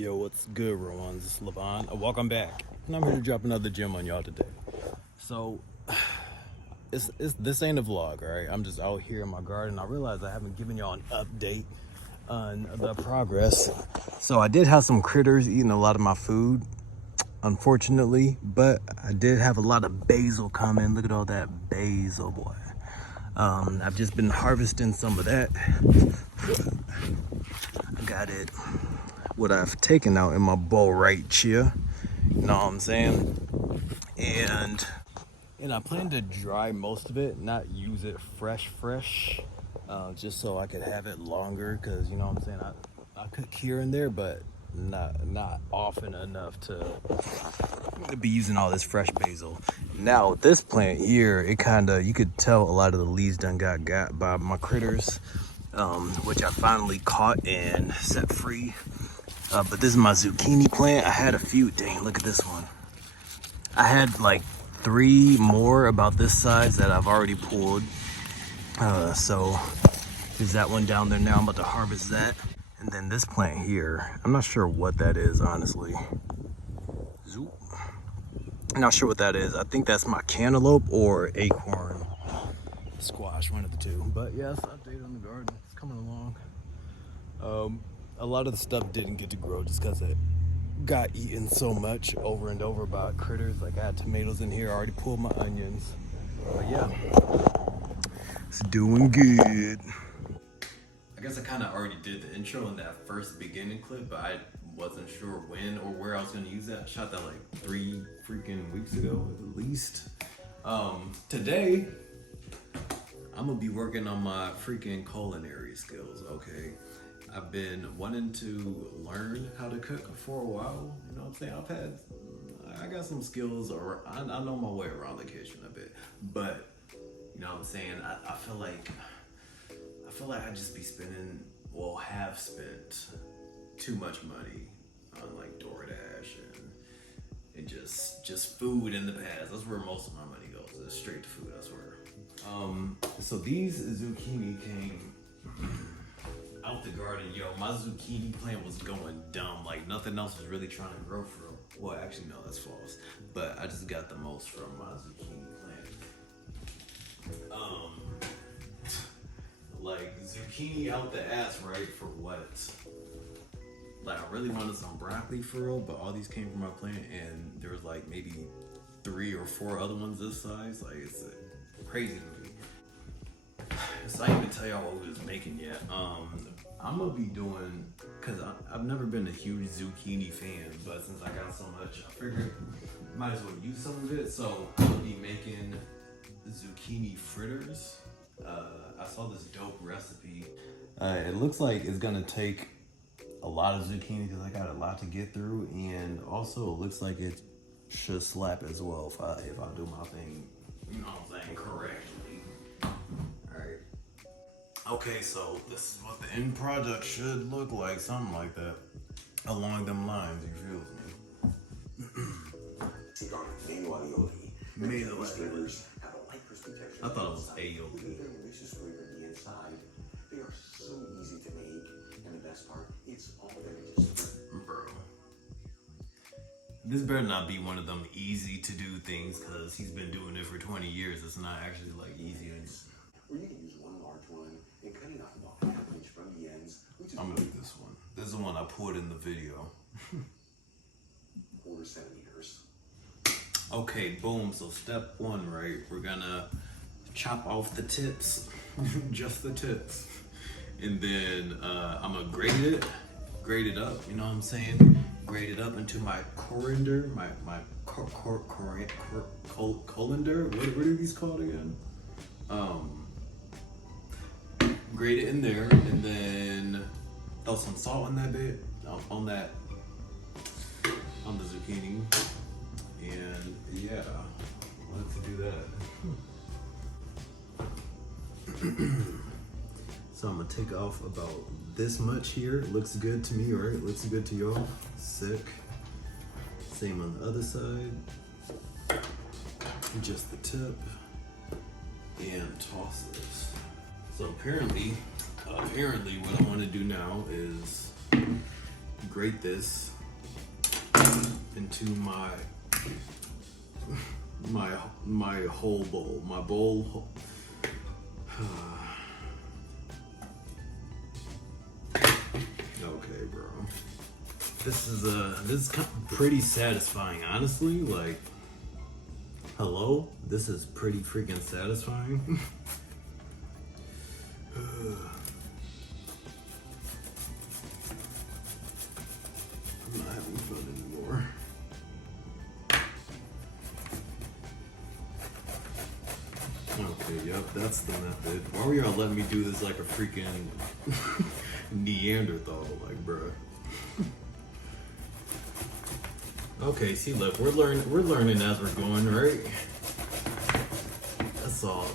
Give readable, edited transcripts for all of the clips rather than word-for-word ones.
Yo, what's good, Rowan? This is Levon. Welcome back, and I'm here to drop another gem on y'all today. So, it's this ain't a vlog, all right? I'm just out here in my garden. I realize I haven't given y'all an update on the progress. So I did have some critters eating a lot of my food, unfortunately, but I did have a lot of basil come in. Look at all that basil, boy. I've just been harvesting some of that. I got it. What I've taken out in my bowl right here, you know what I'm saying? And I plan to dry most of it, not use it fresh, just so I could have it longer, because you know what I'm saying, I cook here and there, but not often enough to be using all this fresh basil. Now this plant here, it kind of, you could tell a lot of the leaves done got by my critters, which I finally caught and set free. But this is my zucchini plant. I had a few. Dang, look at this one. I had like 3 more about this size that I've already pulled. So there's that one down there now. I'm about to harvest that. And then this plant here, I'm not sure what that is, honestly. Zoop. I'm not sure what that is. I think that's my cantaloupe or acorn squash, one of the two. But yes, update on the garden. It's coming along. A lot of the stuff didn't get to grow just because it got eaten so much over and over by critters. Like I had tomatoes in here, I already pulled my onions. But yeah, it's doing good. I guess I kind of already did the intro in that first beginning clip, but I wasn't sure when or where I was going to use that. I shot that like 3 freaking weeks ago at least. Today, I'm going to be working on my freaking culinary skills, okay? I've been wanting to learn how to cook for a while. You know what I'm saying? I got some skills, or I know my way around the kitchen a bit. But you know what I'm saying? I feel like I just be spending, well, have spent too much money on like DoorDash and just food in the past. That's where most of my money goes. It's straight to food, I swear. So these zucchini came out the garden. Yo, my zucchini plant was going dumb. Like nothing else was really trying to grow from. Well, actually no, that's false. But I just got the most from my zucchini plant. Like zucchini out the ass, right? For what? Like I really wanted some broccoli for real, but all these came from my plant, and there was like maybe 3 or 4 other ones this size. Like it's crazy to me. So I didn't even tell y'all what we was making yet. I'm gonna be doing, cause I've never been a huge zucchini fan, but since I got so much, I figured might as well use some of it. So I'm gonna be making zucchini fritters. I saw this dope recipe. It looks like it's gonna take a lot of zucchini because I got a lot to get through, and also it looks like it should slap as well if I do my thing, you know what I'm saying, correctly. Alright. Okay, so this is what the end product should look like, something like that. Along them lines, you feel me? I thought it was aioli. They are so easy to make, and the best part, it's all delicious. Bro. This better not be one of them easy to do things, because he's been doing it for 20 years. It's not actually like easy. Or you can use one large one and cut it off about 1/2 inch from the ends, which is I'm gonna do this one. This is the one I put in the video. 4 centimeters. Okay, boom. So step 1, right? We're gonna chop off the tips, just the tips, and then I'm gonna grate it up. You know what I'm saying? Grate it up into my coriander, my colander. What are these called again? Grate it in there, and then throw some salt in that bit on the zucchini, and yeah, let's do that. So I'm gonna take off about this much here. Looks good to me, right? Looks good to y'all. Sick. Same on the other side. Just the tip. And toss this. So apparently what I want to do now is grate this into my whole bowl. My bowl. Okay, bro. This is pretty satisfying, honestly. Like, hello, this is pretty freaking satisfying. I'm not having fun anymore. Okay, yep, that's the method. Why were y'all letting me do this like a freaking Neanderthal, like, bruh? Okay, see, look, we're learning as we're going, right? That's all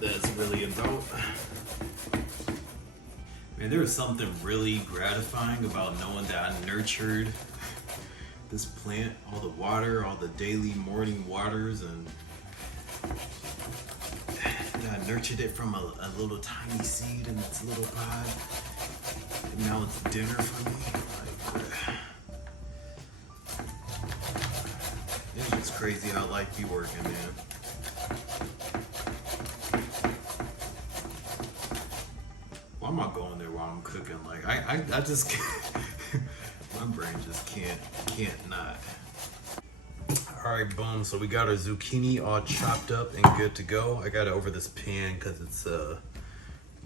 that's really about. Man, there is something really gratifying about knowing that I nurtured this plant, all the water, all the daily morning waters, and I nurtured it from a little tiny seed in its little pod, and now it's dinner for me. Like, it's just crazy how life be working, man. Why am I going there while I'm cooking? Like, I just can't, my brain just can't not. All right, boom. So we got our zucchini all chopped up and good to go. I got it over this pan because it's a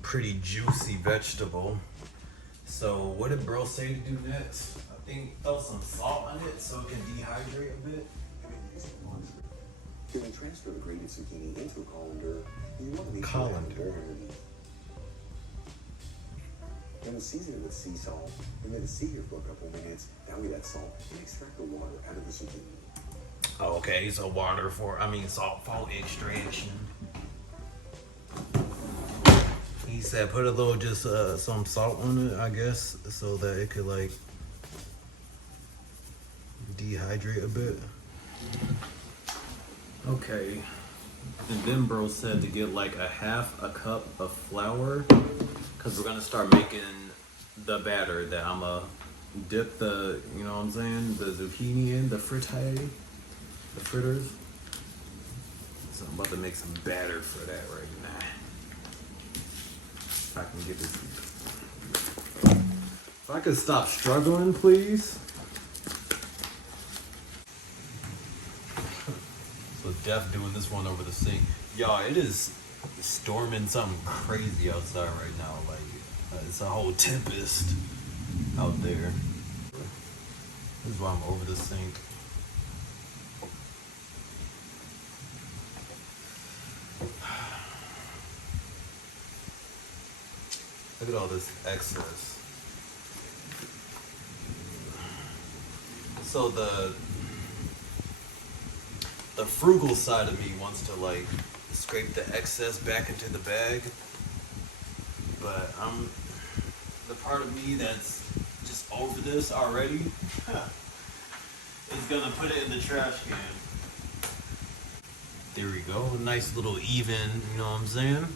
pretty juicy vegetable. So what did bro say to do next? I think throw some salt on it so it can dehydrate a bit. You can transfer the grated zucchini into a colander. You want to make Colander. sure you have water underneath. And season it with sea salt, and let it sit here for a couple minutes. That way that salt can extract the water out of the zucchini. Oh, okay, so salt for extraction. He said put a little, just some salt on it, I guess, so that it could like dehydrate a bit. Okay, and then bro said to get like a half a cup of flour, because we're gonna start making the batter that I'm gonna dip the, you know what I'm saying, the zucchini in, the frittata. The fritters. So I'm about to make some batter for that right now. If I can get this. If I could stop struggling, please. So Def doing this one over the sink. Y'all, it is storming something crazy outside right now. Like, it's a whole tempest out there. This is why I'm over the sink. Look at all this excess. So the frugal side of me wants to like scrape the excess back into the bag, but I'm the part of me that's just over this already is gonna put it in the trash can. There we go, nice little even, you know what I'm saying?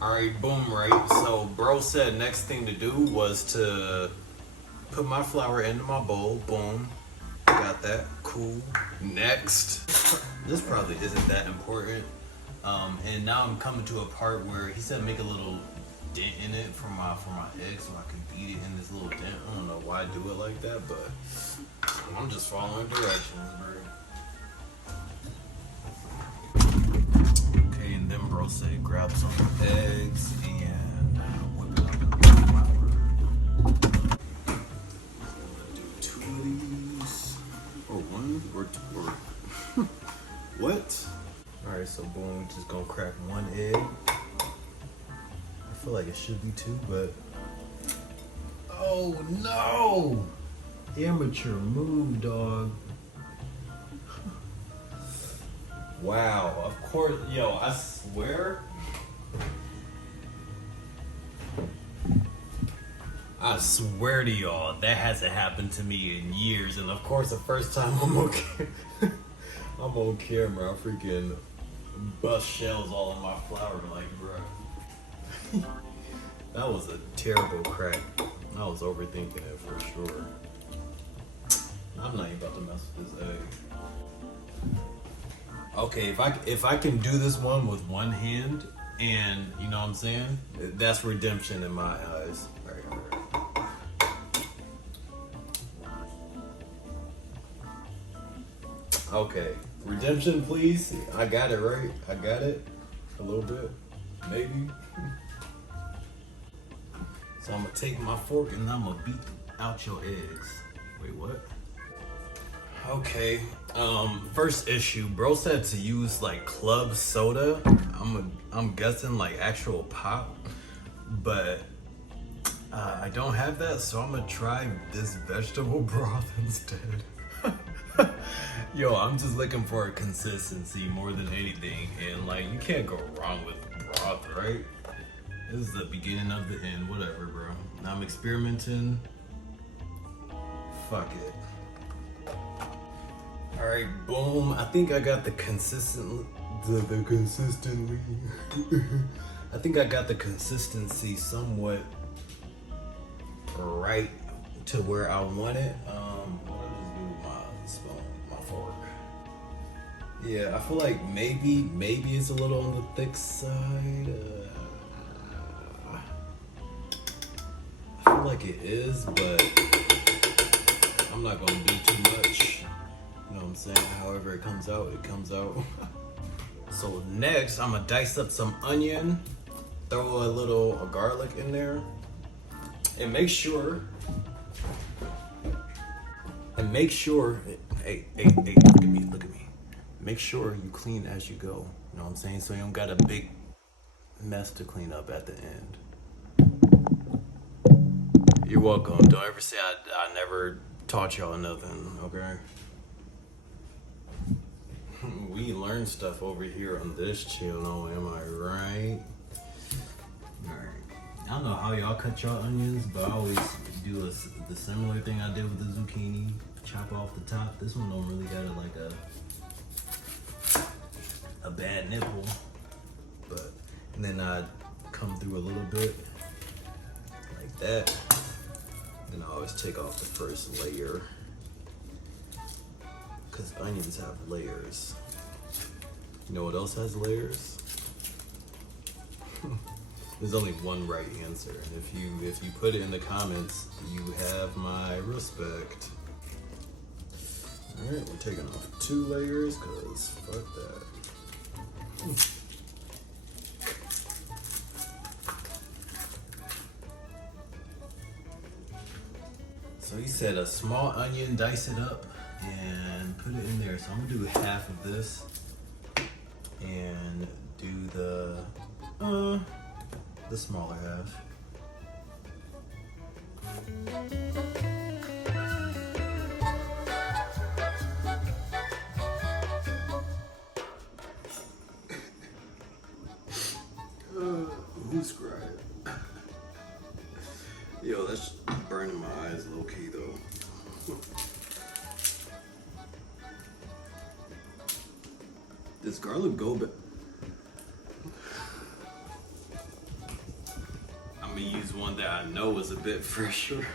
Alright, boom, right? So bro said next thing to do was to put my flour into my bowl. Boom. Got that. Cool. Next. This probably isn't that important. And now I'm coming to a part where he said make a little dent in it for my egg so I can beat it in this little dent. I don't know why I do it like that, but I'm just following directions, bro. And then bro said grab some eggs and whip it up in the flour. Do 2 of these, or 1, or 2, or what? All right, so boom, just gonna crack 1 egg. I feel like it should be 2, but oh no! Amateur move, dog. Wow, of course, yo, I swear. I swear to y'all, that hasn't happened to me in years. And of course, the first time I'm on camera, I freaking bust shells all in my flour, like, bruh. That was a terrible crack. I was overthinking it for sure. I'm not even about to mess with this egg. Okay, if I can do this one with one hand, and you know what I'm saying, that's redemption in my eyes. All right. Okay, redemption, please. I got it right. I got it a little bit, maybe. So I'm gonna take my fork and I'm gonna beat out your eggs. Wait, what? Okay. First issue, bro said to use like club soda. I'm guessing like actual pop, but I don't have that, so I'm gonna try this vegetable broth instead. Yo, I'm just looking for a consistency more than anything, and like you can't go wrong with broth, right? This is the beginning of the end, whatever, bro. Now I'm experimenting. Fuck it. All right, boom. I think I got the consistently. I think I got the consistency somewhat right to where I want it. What did I just do with my spoon, my fork? Yeah, I feel like maybe it's a little on the thick side. I feel like it is, but I'm not gonna do too much. You know what I'm saying? However it comes out, it comes out. So next, I'm gonna dice up some onion, throw a little garlic in there, and make sure, hey, look at me. Make sure you clean as you go. You know what I'm saying? So you don't got a big mess to clean up at the end. You're welcome. Don't ever say I never taught y'all nothing, okay? We learn stuff over here on this channel, am I right? Alright. I don't know how y'all cut y'all onions, but I always do the similar thing I did with the zucchini. Chop off the top. This one don't really got like a bad nipple. And then I come through a little bit like that. Then I always take off the first layer, because onions have layers. You know what else has layers? There's only one right answer, and if you put it in the comments, you have my respect. All right, we're taking off 2 layers, cause fuck that. So he said a small onion, dice it up, and put it in there. So I'm gonna do half of this, and do the smaller half. Who's scribe? Yo, that's burning my eyes low key though. Does garlic go back? I'm gonna use one that I know is a bit fresher.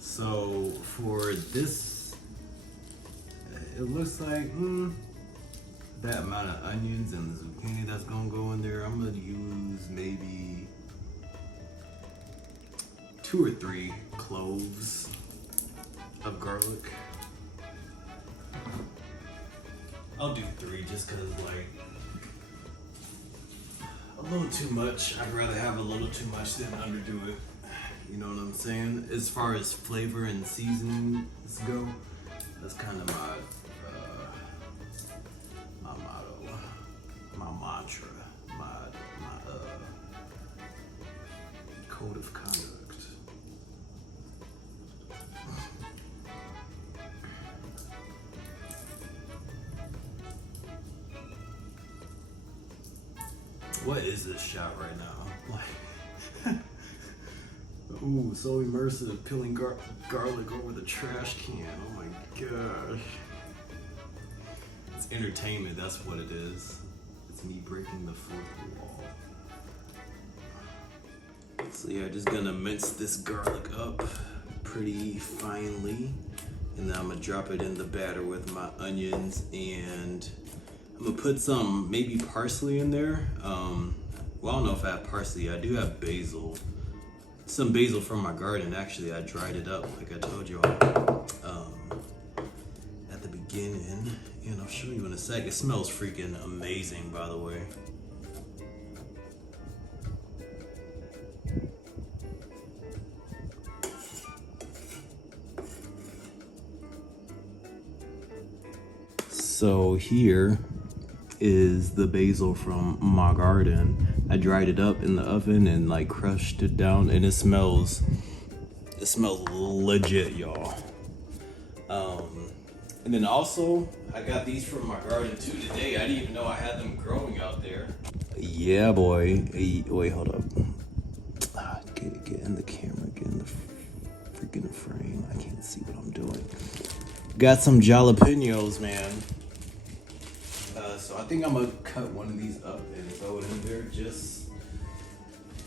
So for this, it looks like that amount of onions and the zucchini that's gonna go in there. I'm gonna use maybe 2 or 3 cloves of garlic. I'll do 3 just cause like a little too much. I'd rather have a little too much than underdo it. You know what I'm saying? As far as flavor and seasonings go, that's kind of my motto, my mantra, my code of conduct. What is this shot right now? Like, Ooh, so immersive, peeling garlic over the trash can. Oh my gosh. It's entertainment, that's what it is. It's me breaking the fourth wall. So yeah, just gonna mince this garlic up pretty finely. And then I'm gonna drop it in the batter with my onions, and I'm gonna put some maybe parsley in there. Well, I don't know if I have parsley. I do have basil. Some basil from my garden. Actually, I dried it up like I told you all at the beginning, and I'll show you in a sec. It smells freaking amazing, by the way. So here is the basil from my garden. I dried it up in the oven and like crushed it down, and it smells legit, y'all. And then also I got these from my garden too today. I didn't even know I had them growing out there. Yeah, boy. Hey, wait, hold up. Get in the camera, get in the freaking frame. I can't see what I'm doing. Got some jalapenos, man. So I think I'm gonna cut one of these up and throw it in there just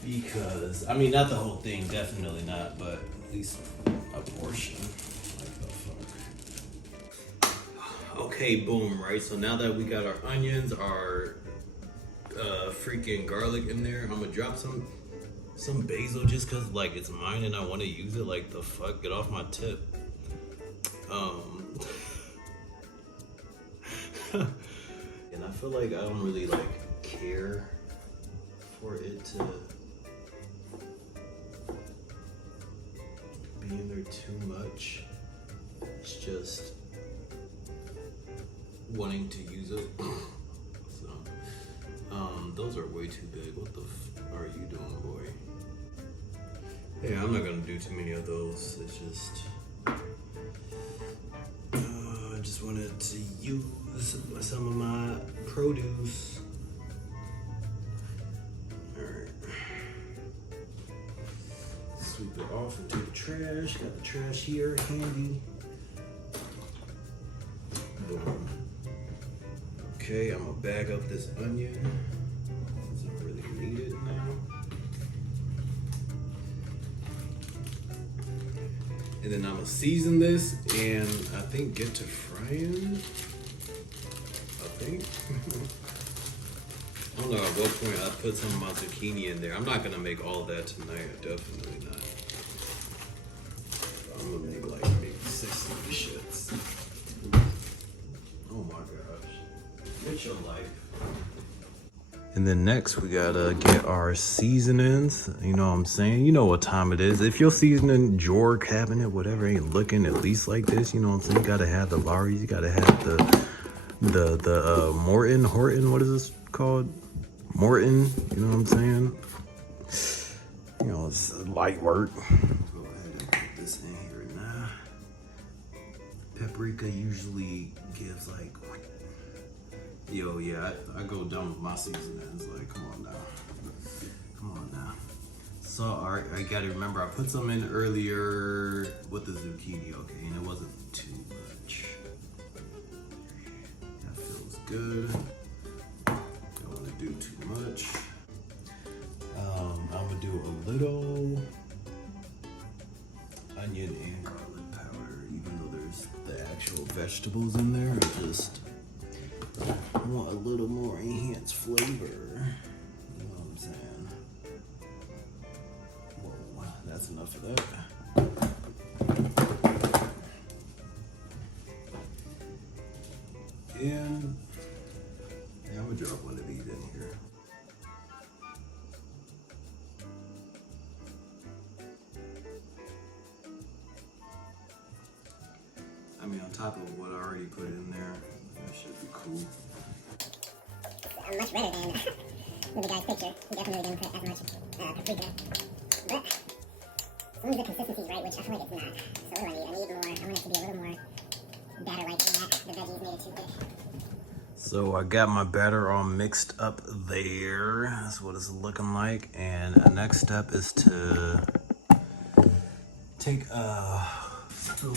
because. I mean, not the whole thing, definitely not, but at least a portion. Like the fuck. Okay, boom, right? So now that we got our onions, our freaking garlic in there, I'm gonna drop some basil just cause like it's mine and I want to use it. Like the fuck, get off my tip. And I feel like I don't really like care for it to be in there too much. It's just wanting to use it. So, those are way too big. What the are you doing, boy? Yeah, I'm not gonna do too many of those. It's just I just wanted to use some of my produce. Alright. Sweep it off into the trash. Got the trash here handy. Boom. Okay, I'm gonna bag up this onion. Doesn't really need it now. And then I'm gonna season this and I think get to frying. I think. I don't know at what point I put some of my zucchini in there. I'm not gonna make all that tonight, definitely not. I'm gonna make like maybe 6 of these shits. Oh my gosh. Get your life. And then next we gotta get our seasonings. You know what I'm saying? You know what time it is. If your seasoning drawer cabinet, whatever, ain't looking at least like this, you know what I'm saying? You gotta have the Lawry's, you gotta have the Horton, what is this called? Morton, you know what I'm saying? You know, it's light work. Go ahead and put this in here now. Paprika usually gives like, yo, yeah, I go down with my seasonings. Like, come on now. Come on now. So, alright, I gotta remember, I put some in earlier with the zucchini, okay, and it wasn't too much. That feels good. Don't want to do too much. I'm gonna do a little onion and garlic powder, even though there's the actual vegetables in there. I want a little more enhanced flavor. You know what I'm saying? Whoa, that's enough of that. And yeah, I'm gonna drop one of these in here. I mean, on top of what I already put in there, that should be cool. Much better than the guy's picture. He definitely didn't put as much paprika. But as long as the consistency is right, which I feel like it's not. So what do I need? I need more. I want it to be a little more batter-like than that. The veggies made it too thick. So I got my batter all mixed up there. That's what it's looking like. And the next step is to take a spoon,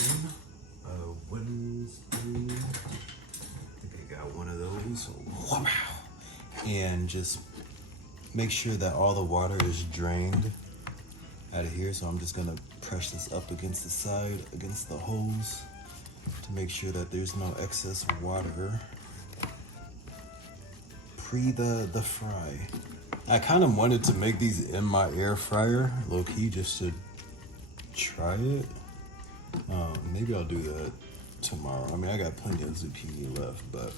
a wooden spoon. I think I got one of those. And just make sure that all the water is drained out of here. So I'm just gonna press this up against the side, against the hose, to make sure that there's no excess water. Pre the fry. I kind of wanted to make these in my air fryer, low key, just to try it. Maybe I'll do that tomorrow. I mean, I got plenty of zucchini left, but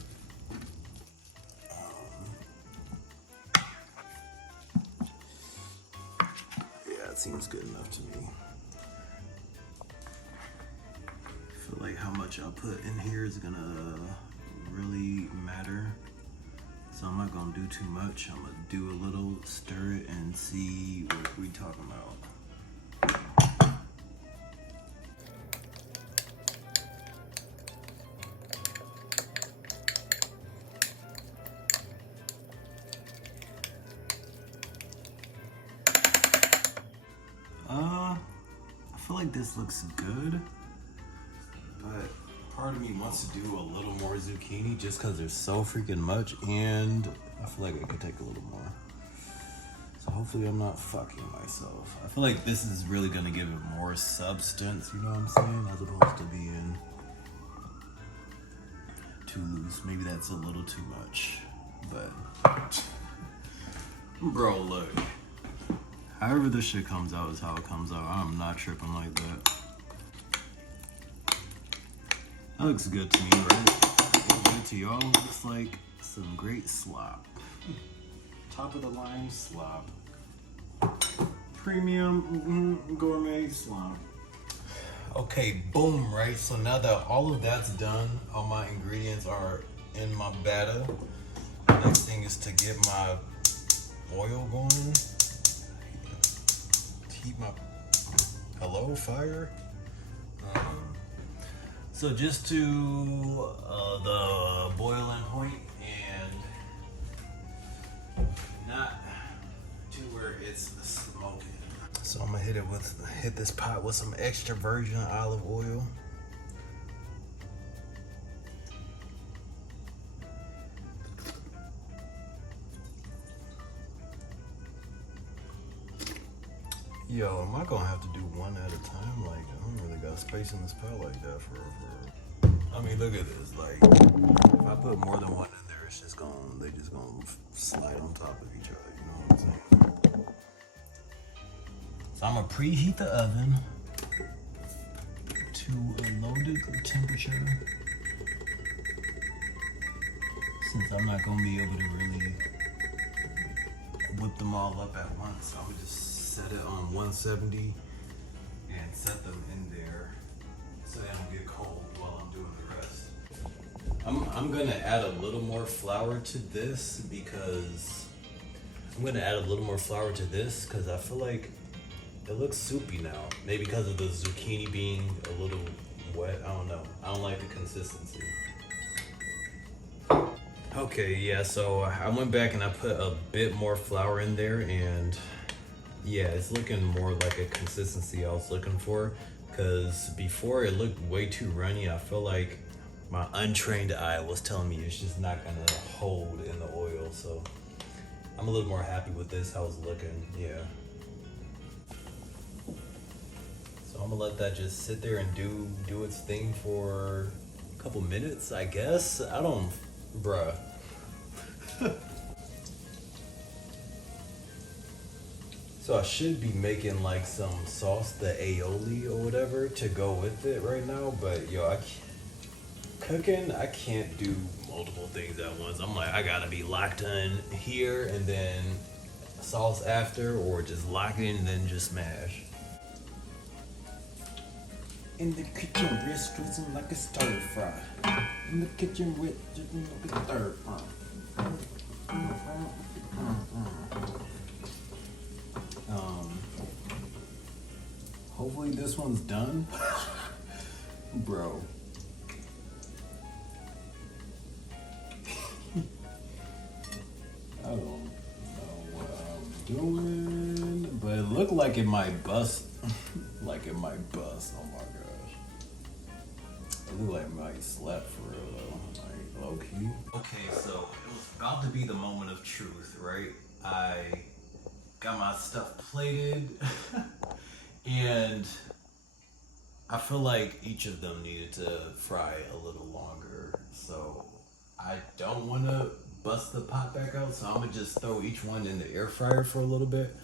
yeah, it seems good enough to me. I feel like how much I'll put in here is gonna really matter. So I'm not gonna do too much. I'm gonna do a little, stir it, and see what we talking about. I feel like this looks good, but part of me wants to do a little more zucchini just because there's so freaking much, and I feel like I could take a little more. So hopefully I'm not fucking myself. I feel like this is really gonna give it more substance, you know what I'm saying? As opposed to being too loose. Maybe that's a little too much, but bro, look. However this shit comes out is how it comes out. I'm not tripping like that. That looks good to me, right? Looks good to y'all. Looks like some great slop. Top of the line slop. Premium gourmet slop. Okay, boom, right? So now that all of that's done, all my ingredients are in my batter. The next thing is to get my oil going. Heat my fire. So just to the boiling point and not to where it's smoking. So I'm gonna hit this pot with some extra virgin olive oil. Yo, am I gonna have to do one at a time? Like, I don't really got space in this pot like that for. I mean, look at this. Like, if I put more than one in there, it's just they just gonna slide on top of each other. You know what I'm saying? So I'm gonna preheat the oven to a loaded temperature. Since I'm not gonna be able to really whip them all up at once, I would just set it on 170 and set them in there so they don't get cold while I'm doing the rest. I'm gonna add a little more flour to this because I feel like it looks soupy now. Maybe because of the zucchini being a little wet. I don't know. I don't like the consistency. Okay, yeah, so I went back and I put a bit more flour in there, and yeah, it's looking more like a consistency I was looking for, because before it looked way too runny. I feel like my untrained eye was telling me it's just not gonna hold in the oil, so I'm a little more happy with this, how it's looking, yeah. So I'm gonna let that just sit there and do its thing for a couple minutes, I guess. Bruh. So I should be making like some sauce, the aioli or whatever, to go with it right now. But yo, I can't do multiple things at once. I'm like, I gotta be locked in here and then sauce after, or just lock it in and then just smash. In the kitchen, wrist dressing like a stir fry. In the kitchen, wrist dressing like a stir fry. Hopefully this one's done. Bro. I don't know what I'm doing, but it looked like it might bust like like it might bust. Oh my gosh. It look like I might slap for real though. Like low key. Okay, so it was about to be the moment of truth, right? I got my stuff plated and I feel like each of them needed to fry a little longer. So I don't want to bust the pot back out, so I'm gonna just throw each one in the air fryer for a little bit,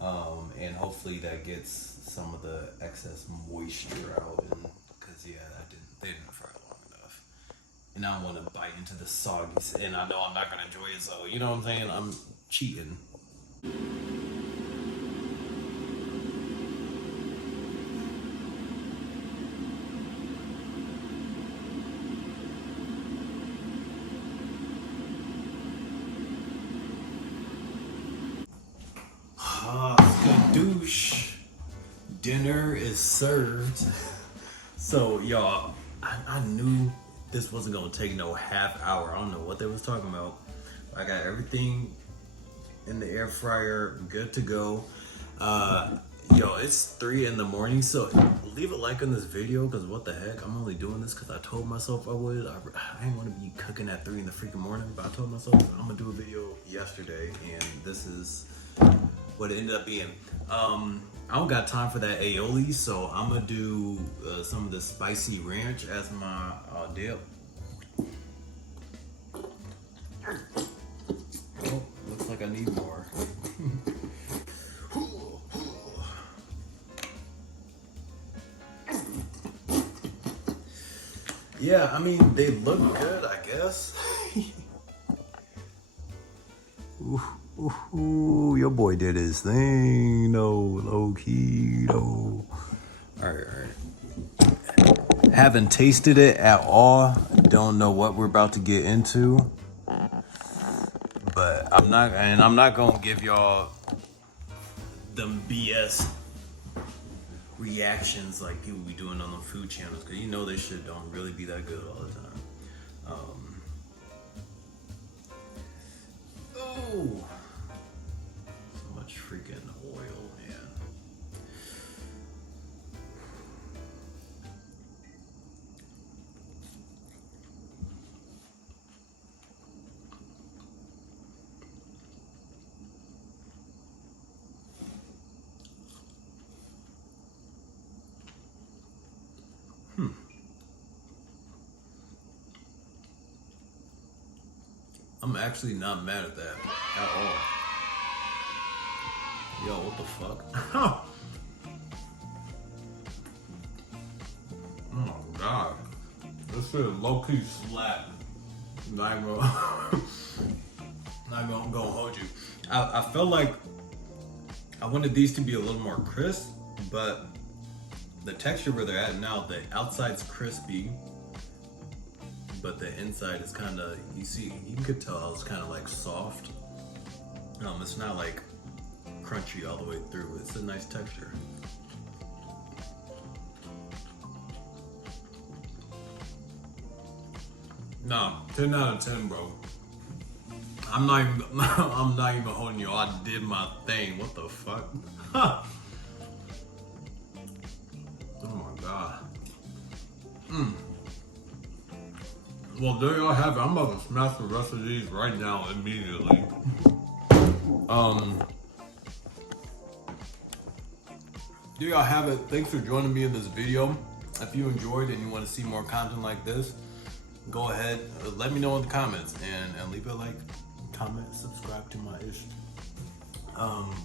and hopefully that gets some of the excess moisture out. And because yeah, they didn't fry long enough, and I don't want to bite into the soggy, and I know I'm not gonna enjoy it. So you know what I'm saying? I'm cheating. Skadoosh. Dinner is served. So y'all, I knew this wasn't gonna take no half hour. I don't know what they was talking about. I got everything in the air fryer, good to go. Yo, it's 3 in the morning, so leave a like on this video, because what the heck, I'm only doing this because I told myself I would. I didn't want to be cooking at 3 in the freaking morning, but I told myself I'm gonna do a video yesterday, and this is what it ended up being. I don't got time for that aioli, so I'm gonna do some of the spicy ranch as my dip. Oh, looks like I need more. Yeah, I mean, they look good, I guess. Ooh, your boy did his thing, no, low key, no. All right. Haven't tasted it at all. Don't know what we're about to get into. But I'm not gonna give y'all them BS reactions like people be doing on the food channels, because you know this shit don't really be that good all the time. Oh, so much freaking oil, man. I'm actually not mad at that at all. Yo, what the fuck? Oh my god. This shit is low-key slap. Not even gonna hold you. I felt like I wanted these to be a little more crisp, but the texture where they're at now, the outside's crispy, but the inside is kind of, you could tell it's kind of like soft. It's not like crunchy all the way through. It's a nice texture. Nah, 10 out of 10, bro. I'm not even holding you. I did my thing. What the fuck? Oh my god. Well, there y'all have it. I'm about to smash the rest of these right now, immediately. There y'all have it. Thanks for joining me in this video. If you enjoyed and you want to see more content like this, go ahead, let me know in the comments, and leave a like, comment, subscribe to my ish.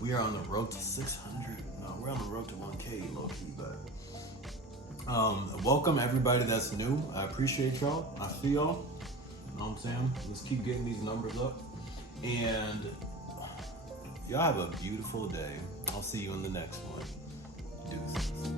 We are on the road to 600. No, we're on the road to 1K, low-key, but welcome everybody that's new. I appreciate y'all. I see y'all. You know what I'm saying? Let's keep getting these numbers up. And y'all have a beautiful day. I'll see you in the next one. Deuces.